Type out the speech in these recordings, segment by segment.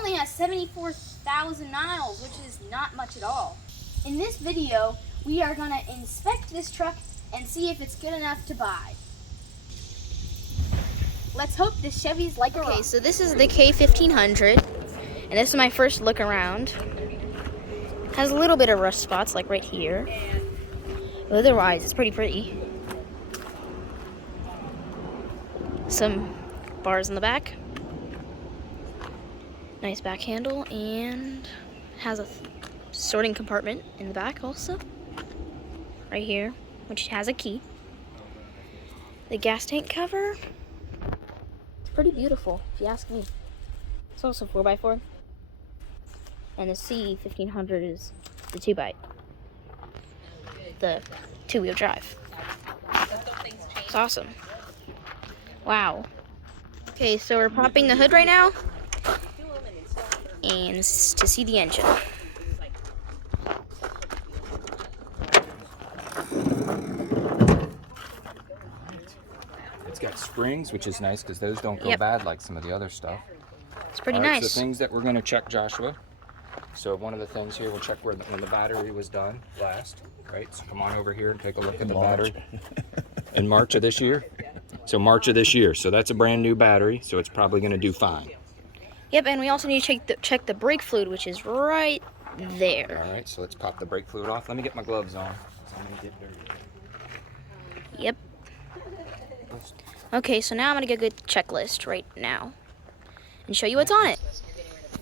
only has 74,000 miles, which is not much at all. In this video, we are going to inspect this truck and see if it's good enough to buy. Let's hope this Chevy's like a rock. Okay, so this is the K1500, and this is my first look around. Has a little bit of rust spots, like right here. But otherwise, it's pretty. Some bars in the back. Nice back handle, and has a sorting compartment in the back also. Right here, which has a key. The gas tank cover. It's pretty beautiful, if you ask me. It's also 4x4. And the C1500 is the 2x. The 2-wheel drive. It's awesome. Wow. Okay, so we're popping the hood right now. And this is to see the engine. It's got springs, which is nice because those don't go bad like some of the other stuff. It's pretty nice. nice. The things that we're going to check, Joshua. So one of the things here, we'll check when the battery was done last, right? So come on over here and take a look at the battery. In March of this year? So March of this year. So that's a brand new battery, so it's probably going to do fine. Yep, and we also need to check the brake fluid, which is right there. All right, so let's pop the brake fluid off. Let me get my gloves on. I'm going to get dirty. Yep. Okay, so now I'm going to get a good checklist right now and show you what's on it.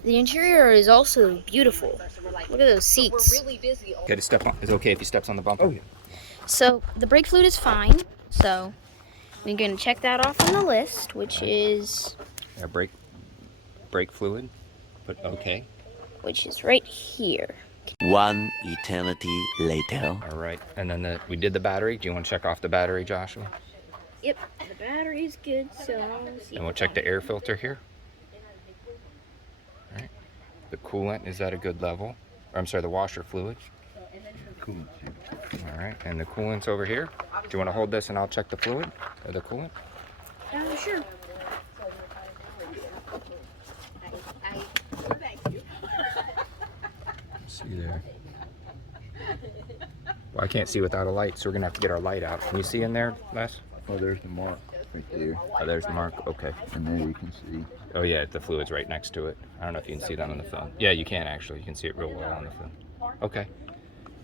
The interior is also beautiful. Look at those seats. Okay, to step on. Is it okay if he steps on the bumper? Oh, yeah. So the brake fluid is fine. So we're going to check that off on the list, which is... Yeah, brake fluid, but okay. Which is right here. One eternity later. All right, and then we did the battery. Do you want to check off the battery, Joshua? Yep, the battery's good, so... And we'll check the air filter here. All right. The coolant is at a good level. Or, I'm sorry, the washer fluid. Coolant. All right, and the coolant's over here. Do you want to hold this and I'll check the fluid or the coolant? Sure. See there. Well, I can't see without a light, so we're gonna have to get our light out. Can you see in there, Les? Oh, there's the mark right there. Oh, there's the mark. Okay. And there you can see. Oh yeah, the fluid's right next to it. I don't know if you can see that on the phone. Yeah, you can actually. You can see it real well on the phone. Okay.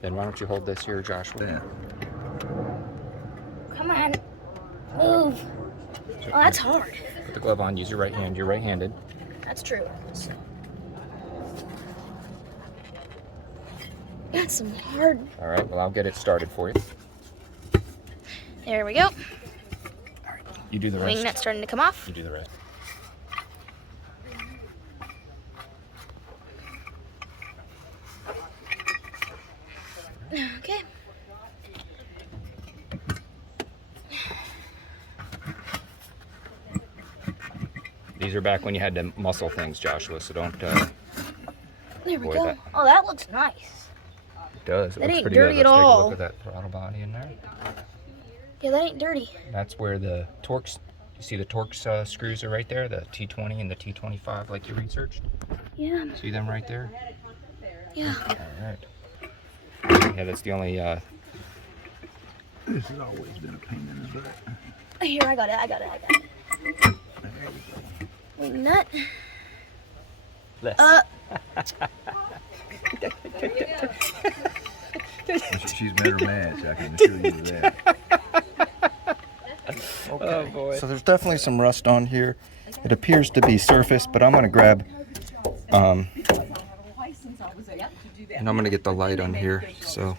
Then why don't you hold this here, Joshua? Yeah. Come on. Move. Oh, that's hard. Put the glove on. Use your right hand. You're right-handed. That's true. That's some hard... All right, well, I'll get it started for you. There we go. All right, you do the rest. Wing nut's starting to come off. You do the rest. Okay. These are back when you had to muscle things, Joshua, so don't... There we go. That. Oh, that looks nice. It does. It That looks ain't pretty dirty good. at Let's take a all. look at that throttle body in there. Yeah, that ain't dirty. That's where the Torx, you see the Torx screws are right there, the T20 and the T25 like you researched? Yeah. See them right there? Yeah. All right. Yeah, that's the only... This has always been a pain in the butt. Here, I got it. Wing nut. Less. She's better match, I can assure you of that. Okay. Oh boy. So there's definitely some rust on here. It appears to be surface, but I'm going to grab... and I'm going to get the light on here, so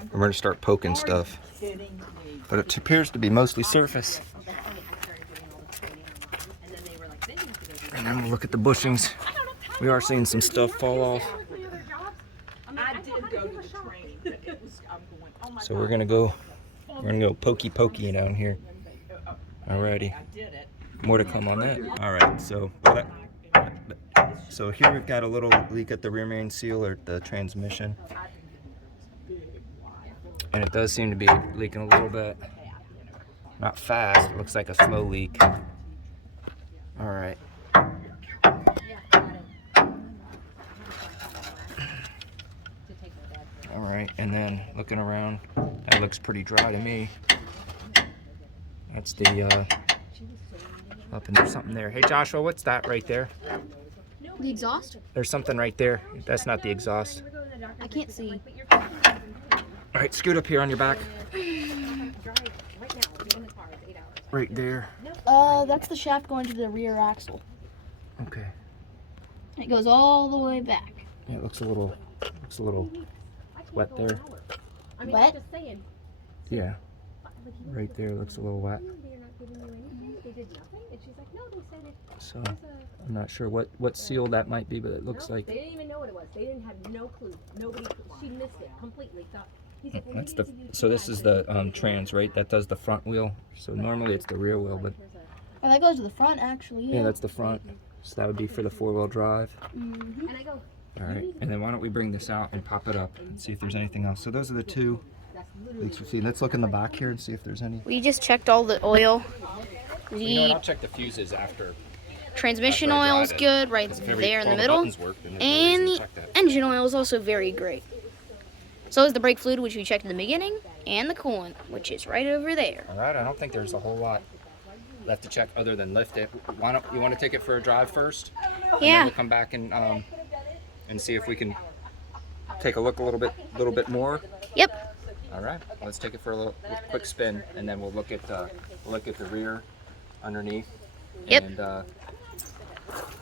I'm going to start poking stuff. But it appears to be mostly surface. And then we'll look at the bushings. We are seeing some stuff fall off. So we're gonna go pokey down here. Alrighty. More to come on that. Alright, so here we've got a little leak at the rear main seal or the transmission. And it does seem to be leaking a little bit. Not fast, it looks like a slow leak. Alright. All right, and then looking around, that looks pretty dry to me. That's the, up and there's something there. Hey Joshua, what's that right there? The exhaust? There's something right there. That's not the exhaust. I can't see. All right, scoot up here on your back. Right there. That's the shaft going to the rear axle. Okay. It goes all the way back. Yeah, it looks a little wet there. Wet? Yeah. Right there looks a little wet. So I'm not sure what seal that might be, but it looks like They didn't even know what it was. They didn't have no clue. Nobody. She missed it completely. that's the. So this is the trans, right? That does the front wheel. So normally it's the rear wheel, but And that goes to the front, actually. yeah, that's the front. So that would be for the 4-wheel drive. Mm-hmm. And I go. All right, and then why don't we bring this out and pop it up and see if there's anything else. So those are the two leaks we see. Let's look in the back here and see if there's any. We just checked all the oil. You know what, The I'll check the fuses after. transmission after I oil is drive it. good right If every- there in all the middle. buttons work, then there's no And reason to the check that. engine oil is also very great. So is the brake fluid, which we checked in the beginning, and the coolant, which is right over there. All right, I don't think there's a whole lot left to check other than lift it. Why don't you want to take it for a drive first? And then Yeah. we'll come back and see if we can take a look a little bit more. Yep. All right, let's take it for a quick spin, and then we'll look at the rear underneath. Yep. And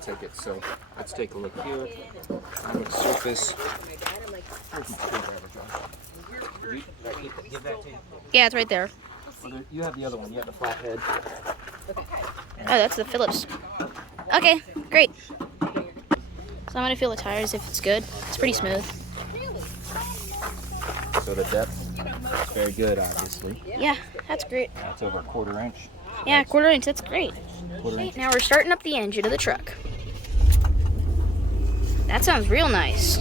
take it. So let's take a look here on the surface. Where's my screwdriver, Josh? Did I give that to you? Yeah, it's right there. Well, you have the other one. You have the flathead. Oh, that's the Phillips. Okay, great. So I'm gonna feel the tires if it's good. It's pretty smooth. So the depth is very good, obviously. Yeah, that's great. That's over a 1/4 inch. Yeah, 1/4 inch, that's great. 1/4 inch. Now we're starting up the engine of the truck. That sounds real nice.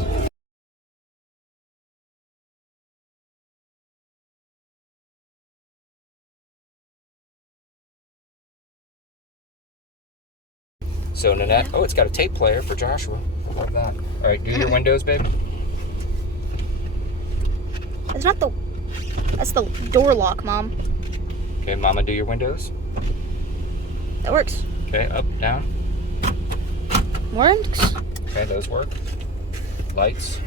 So Nanette, oh, it's got a tape player for Joshua. I love that. All right, do your windows, babe. That's not the... That's the door lock, Mom. Okay, Mama, do your windows. That works. Okay, up, down. Works? Okay, those work. Lights,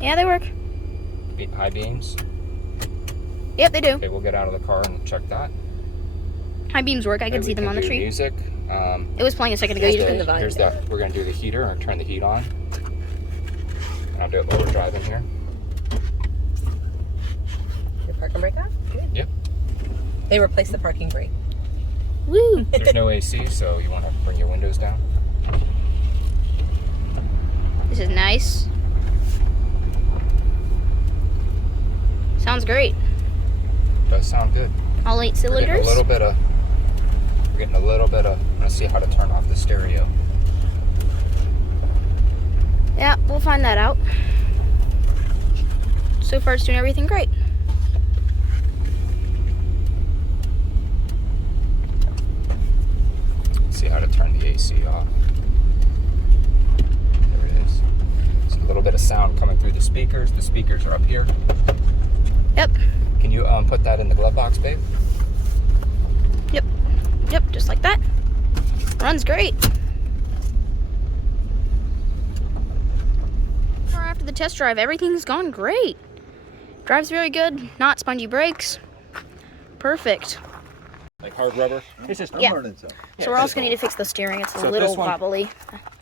Yeah, they work. high beams. Yep, they do. Okay, we'll get out of the car and check that. High beams work. I Okay, can see we them on the do tree. Music. It was playing a second ago. You just the volume Here's the. We're gonna do the heater or turn the heat on. And I'll do it while we're driving here. Your parking brake off? Good. Yep. They replaced the parking brake. Woo! There's no AC, so you want to bring your windows down. This is nice. Sounds great. Does sound good. All 8 We're getting cylinders. a little bit of. I'm gonna see how to turn off the stereo. Yeah, we'll find that out. So far, it's doing everything great. See how to turn the AC off. There it is. There's a little bit of sound coming through the speakers. The speakers are up here. Yep. Can you put that in the glove box, babe? Yep. Yep, just like that. Runs great. After the test drive, everything's gone great. Drives very good. Not spongy brakes. Perfect. Like hard rubber. It's just Yeah. learning something. So we're also gonna need to fix the steering. It's a So little this one- wobbly. Here's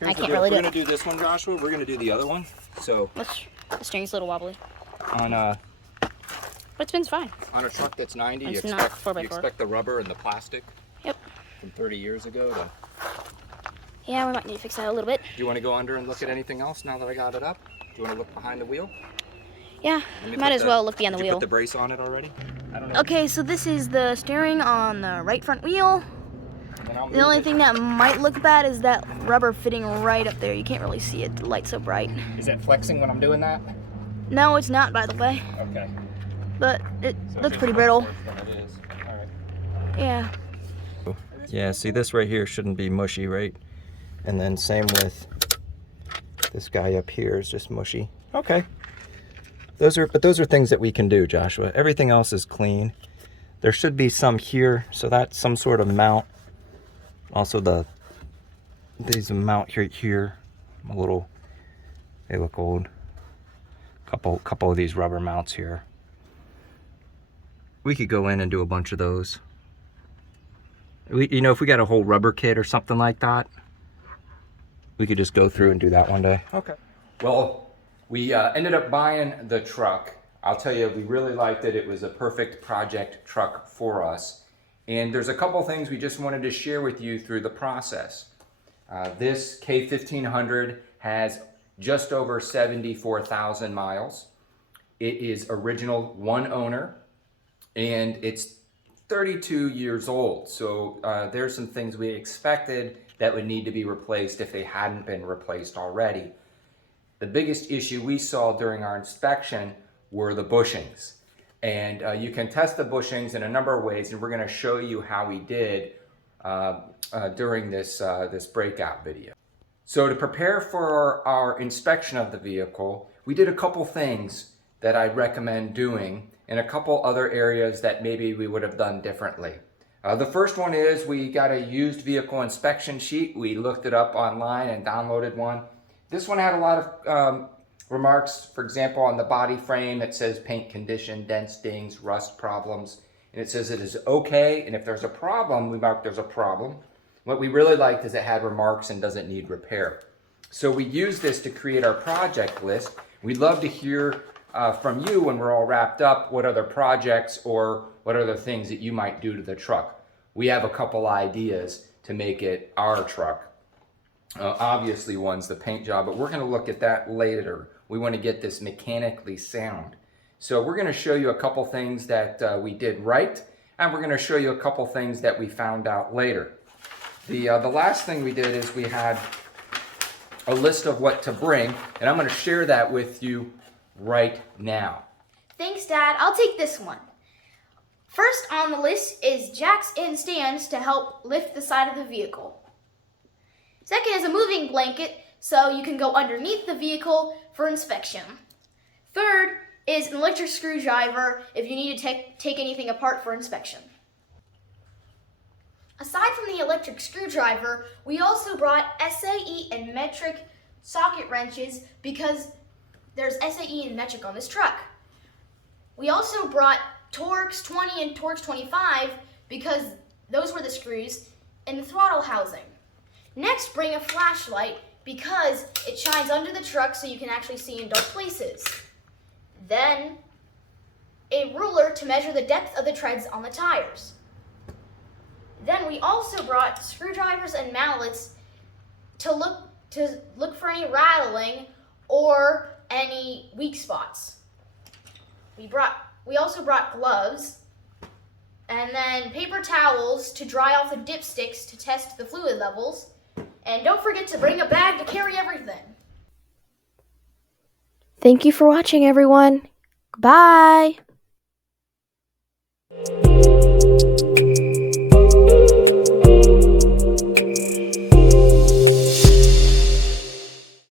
I the can't deal. really do We're it. gonna do this one, Joshua. We're gonna do the other one. So The steering's a little wobbly, on but it spins fine. a truck that's 90, you It's not expect 4x4. you expect the rubber and the plastic Yep. from 30 years ago. To, Yeah, we might need to fix that a little bit. do you want to go under and look at anything else now that I got it up? Do you want to look behind the wheel? Yeah, Let me might put as well look behind the Did you wheel. put the brace on it already? I don't know. Okay, so this is the steering on the right front wheel. And then I'll The move only it. thing that might look bad is that rubber fitting right up there. You can't really see it. The light's so bright. Is it flexing when I'm doing that? No, it's not, by the way. Okay. But it So looks if pretty it's brittle. worse than it is. All right. Yeah. Yeah, see this right here shouldn't be mushy, right? And then same with this guy up here is just mushy. Okay. those are things that we can do, Joshua. Everything else is clean. There should be some here, so that's some sort of mount. Also these mount here, a little, they look old. Couple of these rubber mounts here. We could go in and do a bunch of those. If we got a whole rubber kit or something like that, we could just go through and do that one day. Okay. Well, we ended up buying the truck. I'll tell you, we really liked it. It was a perfect project truck for us. And there's a couple things we just wanted to share with you through the process. This K1500 has just over 74,000 miles. It is original one owner, and it's 32 years old. So there's some things we expected that would need to be replaced if they hadn't been replaced already. The biggest issue we saw during our inspection were the bushings. And you can test the bushings in a number of ways, and we're going to show you how we did during this breakout video. So to prepare for our inspection of the vehicle, we did a couple things that I'd recommend doing and a couple other areas that maybe we would have done differently. The first one is we got a used vehicle inspection sheet. We looked it up online and downloaded one. This one had a lot of remarks. For example, on the body frame, it says paint condition, dents, dings, rust problems. And it says it is okay, and if there's a problem, we mark there's a problem. What we really liked is it had remarks and doesn't need repair. So we use this to create our project list. We'd love to hear from you when we're all wrapped up what other projects or what other things that you might do to the truck. We have a couple ideas to make it our truck. Obviously one's the paint job, but we're going to look at that later. We want to get this mechanically sound. So we're going to show you a couple things that we did right, and we're going to show you a couple things that we found out later. The last thing we did is we had a list of what to bring, and I'm going to share that with you right now. Thanks, Dad. I'll take this one. First on the list is jacks and stands to help lift the side of the vehicle. Second is a moving blanket so you can go underneath the vehicle for inspection. Third is an electric screwdriver if you need to take anything apart for inspection. Aside from the electric screwdriver, we also brought SAE and metric socket wrenches because there's SAE and metric on this truck. We also brought Torx 20 and Torx 25 because those were the screws in the throttle housing. Next, bring a flashlight because it shines under the truck so you can actually see in dark places. Then, a ruler to measure the depth of the treads on the tires. Then we also brought screwdrivers and mallets to look for any rattling or any weak spots. We also brought gloves and then paper towels to dry off the dipsticks to test the fluid levels. And don't forget to bring a bag to carry everything. Thank you for watching, everyone. Bye.